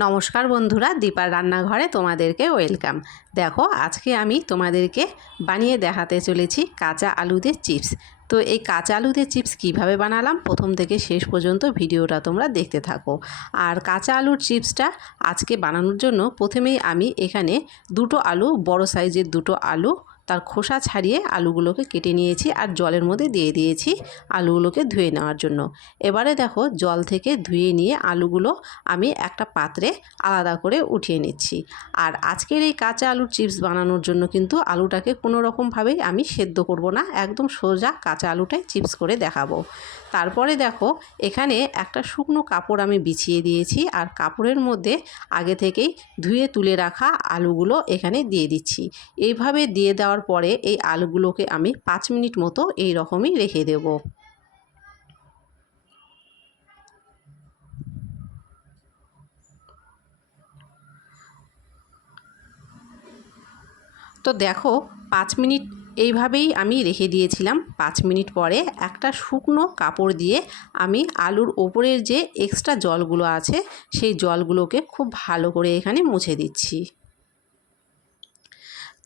নমস্কার বন্ধুরা, দীপার রান্নাঘরে তোমাদেরকে ওয়েলকাম। দেখো, আজকে আমি তোমাদেরকে বানিয়ে দেখাতে চলেছি কাঁচা আলুদের চিপস। তো এই কাঁচা আলুদের চিপস কিভাবে বানালাম প্রথম থেকে শেষ পর্যন্ত ভিডিওটা তোমরা দেখতে থাকো। আর কাঁচা আলুর চিপসটা আজকে বানানোর জন্য প্রথমেই আমি এখানে দুটো আলু, বড় সাইজের দুটো আলু, তার খোসা ছাড়িয়ে আলুগুলোকে কেটে নিয়েছি আর জলের মধ্যে দিয়ে দিয়েছি আলুগুলোকে ধুয়ে নেওয়ার জন্য। এবারে দেখো, জল থেকে ধুয়ে নিয়ে আলুগুলো আমি একটা পাত্রে আলাদা করে উঠিয়ে নিচ্ছি। আর আজকের এই কাঁচা আলুর চিপস বানানোর জন্য কিন্তু আলুটাকে কোনো রকমভাবেই আমি সেদ্ধ করব না, একদম সোজা কাঁচা আলুটাই চিপস করে দেখাবো। তারপরে দেখো, এখানে একটা শুকনো কাপড় আমি বিছিয়ে দিয়েছি আর কাপড়ের মধ্যে আগে থেকেই ধুয়ে তুলে রাখা আলুগুলো এখানে দিয়ে দিচ্ছি। এইভাবে দিয়ে দেওয়ার পরে এই আলুগুলোকে আমি 5 মিনিট মতো এই রকমই রেখে দেব। তো দেখো, 5 মিনিট এইভাবেই আমি রেখে দিয়েছিলাম। 5 মিনিট পরে একটা শুকনো কাপড় দিয়ে আমি আলুর ওপরের যে এক্সট্রা জলগুলো আছে সেই জলগুলোকে খুব ভালো করে এখানে মুছে দিচ্ছি।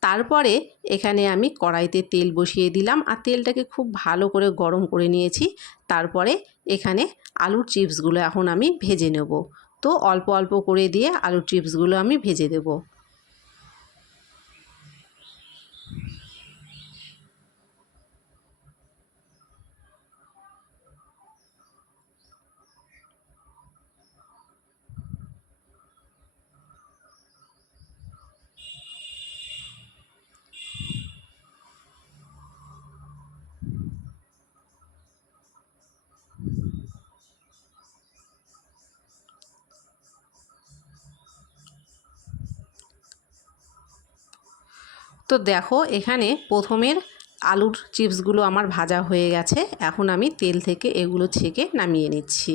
তারপরে এখানে আমি কড়াইতে তেল বসিয়ে দিলাম আর তেলটাকে খুব ভালো করে গরম করে নিয়েছি। তারপরে এখানে আলুর চিপসগুলো এখন আমি ভেজে নেব। তো অল্প অল্প করে দিয়ে আলুর চিপসগুলো আমি ভেজে দেব। তো দেখো, এখানে প্রথমের আলুর চিপসগুলো আমার ভাজা হয়ে গেছে। এখন আমি তেল থেকে এগুলো ছেঁকে নামিয়ে নিচ্ছি।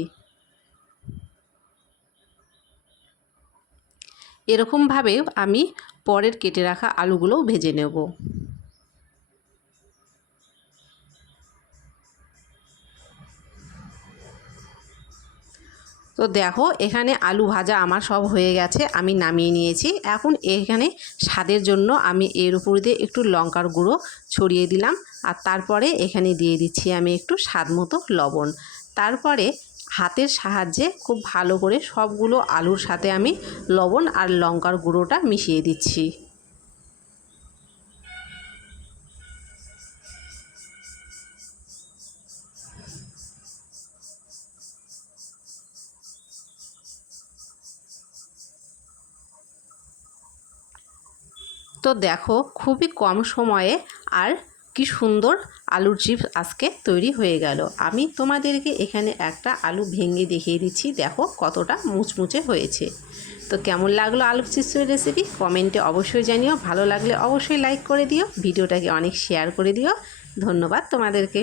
এরকমভাবে আমি পরের কেটে রাখা আলুগুলোও ভেজে নেব। তো দেখো, এখানে আলু ভাজা আমার সব হয়ে গেছে, আমি নামিয়ে নিয়েছি। এখন এখানে স্বাদের জন্য আমি এর উপর দিয়ে একটু লঙ্কার গুঁড়ো ছড়িয়ে দিলাম আর তারপরে এখানে দিয়ে দিচ্ছি আমি একটু স্বাদ মতো লবণ। তারপরে হাতের সাহায্যে খুব ভালো করে সবগুলো আলুর সাথে আমি লবণ আর লঙ্কার গুঁড়োটা মিশিয়ে দিচ্ছি। তো দেখো, খুবই কম সময়ে আর কি সুন্দর আলুর চিপস আজকে তৈরি হয়ে গেল। আমি তোমাদেরকে এখানে একটা আলু ভেঙে দেখিয়ে দিচ্ছি, দেখো কতটা মুচমুচে হয়েছে। তো কেমন লাগলো আলুর চিপসের রেসিপি কমেন্টে অবশ্যই জানিও। ভালো লাগলে অবশ্যই লাইক করে দিও, ভিডিওটাকে অনেক শেয়ার করে দিও। ধন্যবাদ তোমাদেরকে।